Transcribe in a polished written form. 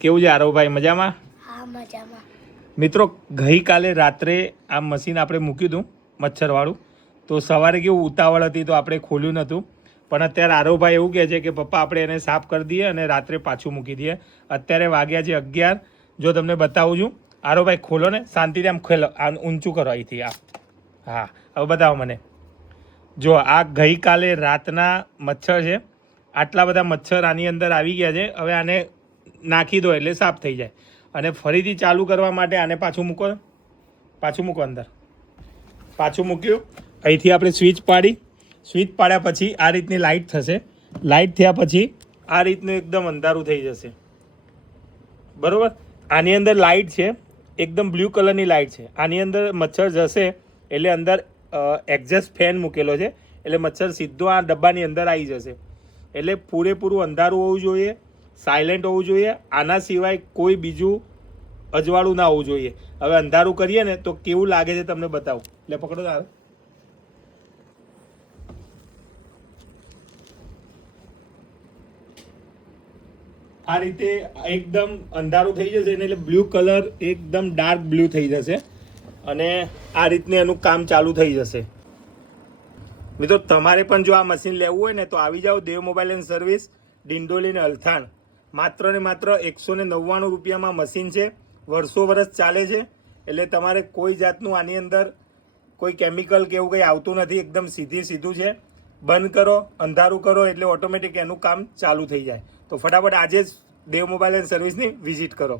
કેવું છે આરવભાઈ, મજામાં? હા મજામાં. મિત્રો, ગઈકાલે રાત્રે આ મશીન આપણે મૂક્યું હતું મચ્છરવાળું, તો સવારે કેવું ઉતાવળ હતી તો આપણે ખોલ્યું નહોતું. પણ અત્યારે આરવભાઈ એવું કહે છે કે પપ્પા આપણે એને સાફ કરી દઈએ અને રાત્રે પાછું મૂકી દઈએ. અત્યારે વાગ્યા છે 11. જો તમને બતાવું છું. આરવભાઈ ખોલો ને, શાંતિથી આમ ખોલો, આ ઊંચું કરો અહીંથી. હા, હવે બતાવો મને. જો આ ગઈકાલે રાતના મચ્છર છે. આટલા બધા મચ્છર આની અંદર આવી ગયા છે. હવે આને નાખી દો એટલે સાફ થઈ જાય. અને ફરીથી ચાલુ કરવા માટે આને પાછું મૂકો અંદર. પાછું મૂક્યું. અહીંથી આપણે સ્વિચ પાડ્યા પછી આ રીતની લાઇટ થશે. લાઇટ થયા પછી આ રીતનું એકદમ અંધારું થઈ જશે. બરોબર? આની અંદર લાઇટ છે, એકદમ બ્લુ કલરની લાઇટ છે. આની અંદર મચ્છર જશે એટલે અંદર એક્ઝેસ્ટ ફેન મૂકેલો છે, એટલે મચ્છર સીધો આ ડબ્બાની અંદર આવી જશે. એટલે પૂરેપૂરું અંધારું હોવું જોઈએ, સાયલેન્ટ હોવું જોઈએ. આના સિવાય કોઈ બીજું અજવાળું ના હોવું જોઈએ. હવે અંધારું કરીએ ને તો કેવું લાગે છે તમને બતાવું. એટલે પકડો તારે. આ રીતે એકદમ અંધારું થઈ જશે એટલે બ્લુ કલર એકદમ ડાર્ક બ્લુ થઈ જશે અને આ રીતને એનું કામ ચાલુ થઈ જશે. મિત્રો, તમારે પણ જો આ મશીન લેવું હોય ને તો આવી જાઓ દેવ મોબાઈલ એન્ડ સર્વિસ, ડિંડોલી ને અલથાણ. માત્ર ને માત્ર 199 રૂપિયામાં મશીન છે. વર્ષો ચાલે છે. એટલે તમારે કોઈ જાતનું આની અંદર કોઈ કેમિકલ કે એવું કંઈ આવતું નથી. એકદમ સીધું છે. બંધ કરો, અંધારું કરો એટલે ઓટોમેટિક એનું કામ ચાલુ થઈ જાય. તો ફટાફટ આજે જ દેવ મોબાઈલ એન્ડ સર્વિસની વિઝિટ કરો.